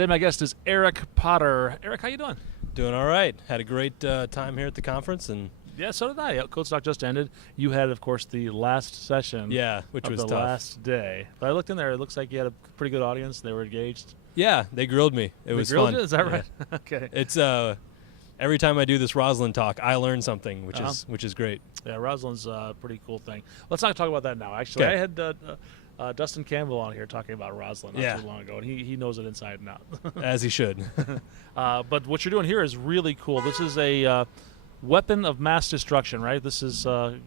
Today my guest is Eric Potter. Eric, how you doing? Doing all right. Had a great time here at the conference, and Yeah, so did I. CodeStock just ended. You had, of course, the last session. yeah, which of was the tough. last day. But I looked in there. It looks like you had a pretty good audience. They were engaged. Yeah, they grilled me. It was grilled fun. you? Is that Yeah. right? Okay. It's every time I do this Roslyn talk, I learn something, which is great. Yeah, Rosalind's a pretty cool thing. Let's not talk about that now. Actually, Okay. I had Dustin Campbell on here talking about Rosalind not Yeah. too long ago, and he knows it inside and out. As he should. But what you're doing here is really cool. This is a weapon of mass destruction, right? This is what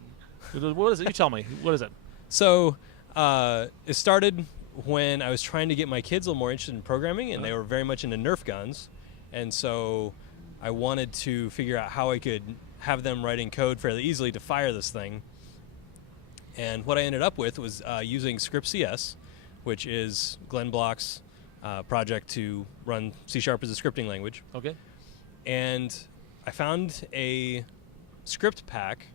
is it? You tell me. What is it? So it started when I was trying to get my kids a little more interested in programming, and they were very much into Nerf guns, and so I wanted to figure out how I could have them writing code fairly easily to fire this thing. And what I ended up with was using ScriptCS, which is Glenn Block's project to run C# as a scripting language. Okay. And I found a script pack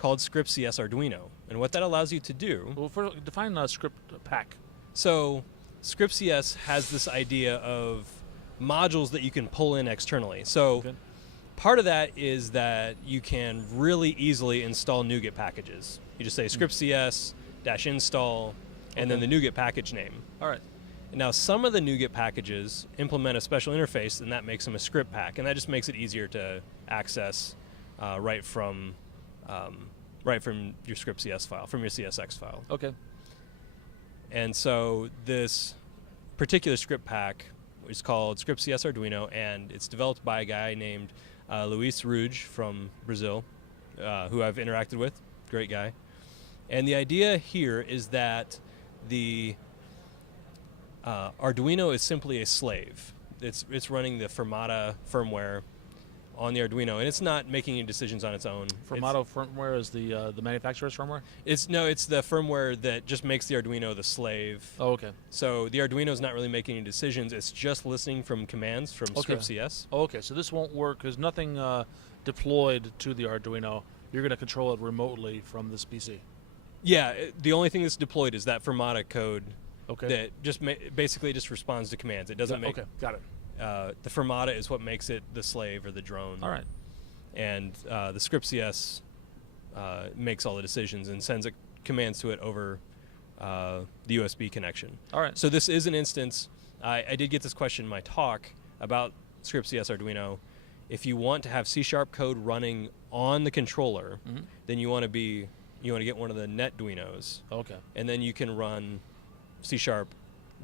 called ScriptCS Arduino. And what that allows you to do... Well, define a script pack. So ScriptCS has this idea of modules that you can pull in externally. So Okay. part of that is that you can really easily install NuGet packages. You just say scriptcs-install and then Okay. the NuGet package name. All right. Now, some of the NuGet packages implement a special interface, and that makes them a script pack, and that just makes it easier to access right from your ScriptCS file, from your CSX file. Okay. And so this particular script pack is called ScriptCS Arduino, and it's developed by a guy named Luis Ruge from Brazil, who I've interacted with. Great guy. And the idea here is that the Arduino is simply a slave. It's running the Fermata firmware on the Arduino, and it's not making any decisions on its own. Fermata firmware is the manufacturer's firmware? It's the firmware that just makes the Arduino the slave. Oh, okay. So the Arduino is not really making any decisions. It's just listening from commands from Okay. ScriptCS. Oh, okay. So this won't work. There's nothing deployed to the Arduino. You're going to control it remotely from this PC. Yeah, the only thing that's deployed is that Fermata code Okay. that just basically just responds to commands. It doesn't make... Okay. Got it. The Fermata is what makes it the slave or the drone. All right. And the ScriptCS makes all the decisions and sends commands to it over the USB connection. All right. So this is an instance. I did get this question in my talk about ScriptCS Arduino. If you want to have C# code running on the controller, Mhm. then you want to get one of the NetDuinos, Okay. and then you can run C#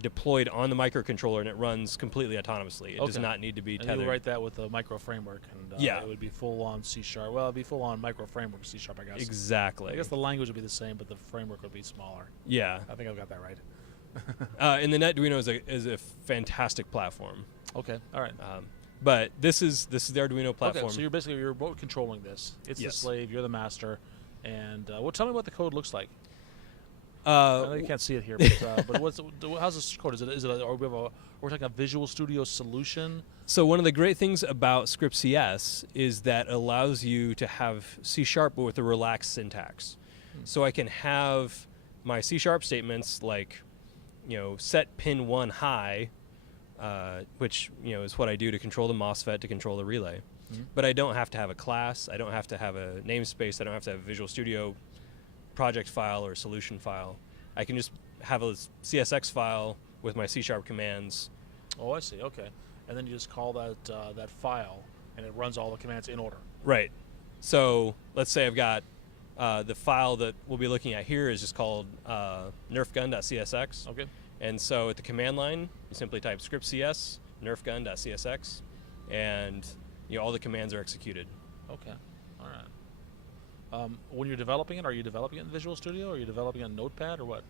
deployed on the microcontroller, and it runs completely autonomously. It does Okay. not need to be And tethered. you write that with a micro framework, and Yeah. it would be full-on C#. Well, it'd be full-on micro framework C#, I guess. Exactly. I guess the language would be the same, but the framework would be smaller. Yeah. I think I've got that right. And the NetDuino is a fantastic platform. Okay. All right. But this is the Arduino platform. Okay. So you're remote controlling this. It's Yes. the slave. You're the master. And tell me what the code looks like. I know you can't see it here, but how's this code? We're talking a Visual Studio solution. So one of the great things about ScriptCS is that it allows you to have C# but with a relaxed syntax. So I can have my C# statements like, set pin 1 high, which is what I do to control the MOSFET, to control the relay. Mhm. But I don't have to have a class. I don't have to have a namespace. I don't have to have a Visual Studio project file or solution file. I can just have a CSX file with my C# commands. Oh, I see. Okay. And then you just call that file, and it runs all the commands in order. Right. So let's say I've got the file that we'll be looking at here is just called nerfgun.csx. Okay. And so at the command line, you simply type scriptcs nerfgun.csx, and all the commands are executed. Okay. All right. When you're developing it, are you developing it in Visual Studio, or are you developing it in Notepad, or what?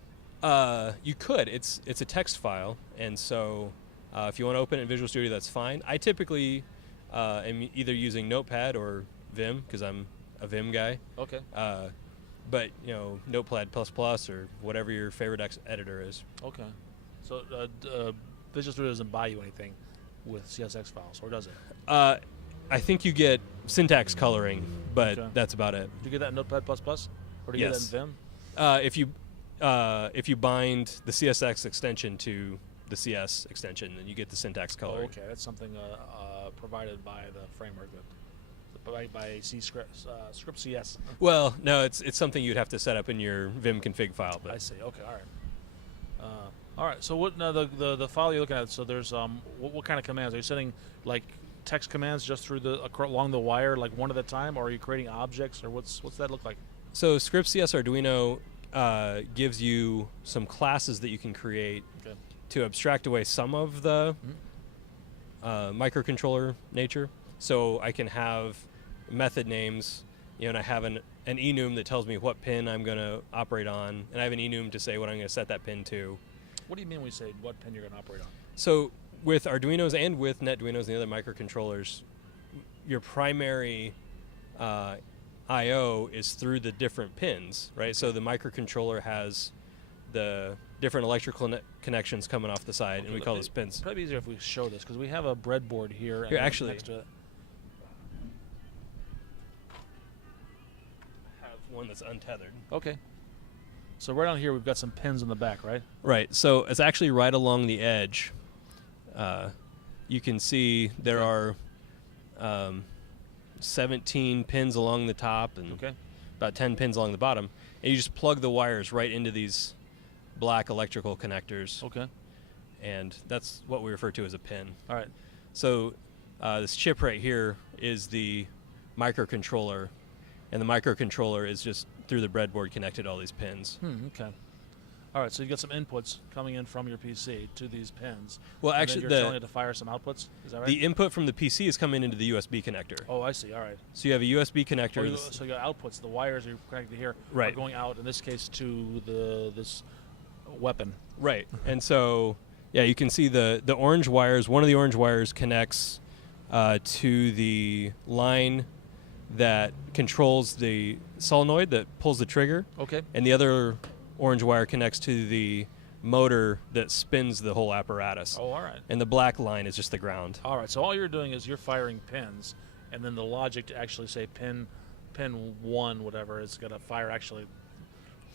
You could. It's a text file, and so if you want to open it in Visual Studio, that's fine. I typically am either using Notepad or Vim, because I'm a Vim guy. Okay. But Notepad++ or whatever your favorite editor is. Okay. So Visual Studio doesn't buy you anything with CSX files, or does it? I think you get syntax coloring, but Okay. that's about it. Do you get that in Notepad++, or do you get that in Yes. Vim? If you bind the CSX extension to the CS extension, and you get the syntax color. Oh, okay, that's something provided by the framework by ScriptCS. Well, no, it's something you'd have to set up in your Vim config file. But I see. Okay, all right. So what now the file you're looking at? So there's what kind of commands are you setting? Like text commands just through along the wire, like one at a time, or are you creating objects, or what's that look like? So ScriptCS Arduino gives you some classes that you can create to abstract away some of the microcontroller nature. So I can have method names, and I have an enum that tells me what pin I'm going to operate on, and I have an enum to say what I'm going to set that pin to. What do you mean when you say what pin you're going to operate on? So with Arduinos and with NetDuinos and the other microcontrollers, your primary I/O is through the different pins, right? So the microcontroller has the different electrical connections coming off the side, and we call those pins. It's probably easier if we show this because we have a breadboard here. Here, actually, next to it. I have one that's untethered. Okay. So right on here, we've got some pins in the back, right? Right. So it's actually right along the edge. You can see there are 17 pins along the top and about 10 pins along the bottom. And you just plug the wires right into these black electrical connectors. Okay. And that's what we refer to as a pin. All right. So this chip right here is the microcontroller, and the microcontroller is just through the breadboard connected to all these pins. Okay. All right, so you got some inputs coming in from your PC to these pins. Well, and actually, then you're telling it to fire some outputs. Is that right? The input from the PC is coming into the USB connector. Oh, I see. All right. So you have a USB connector. So you got outputs. The wires are connected here right. are going out, in this case, to this weapon. Right. And so, yeah, you can see the orange wires. One of the orange wires connects to the line that controls the solenoid that pulls the trigger. Okay. And the other orange wire connects to the motor that spins the whole apparatus. Oh, all right. And the black line is just the ground. All right. So all you're doing is you're firing pins, and then the logic to actually say pin 1, whatever, is going to fire actually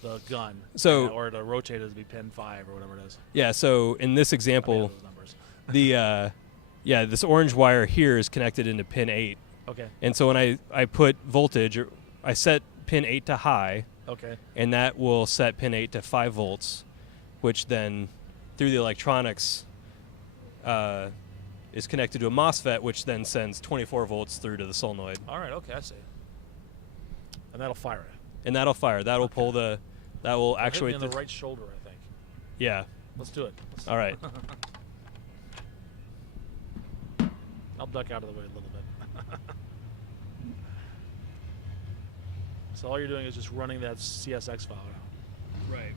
the gun. So or to rotate it to be pin 5 or whatever it is. Yeah. So in this example, those numbers. This orange wire here is connected into pin 8. Okay. And so when I put voltage, or I set pin 8 to high. Okay. And that will set pin 8 to 5 volts, which then, through the electronics, is connected to a MOSFET, which then sends 24 volts through to the solenoid. All right. Okay, I see. And that'll fire it. And that'll fire. That'll pull the. That will actuate the right shoulder, I think. Yeah. Let's do it. All right. I'll duck out of the way a little bit. So all you're doing is just running that CSX file. Right.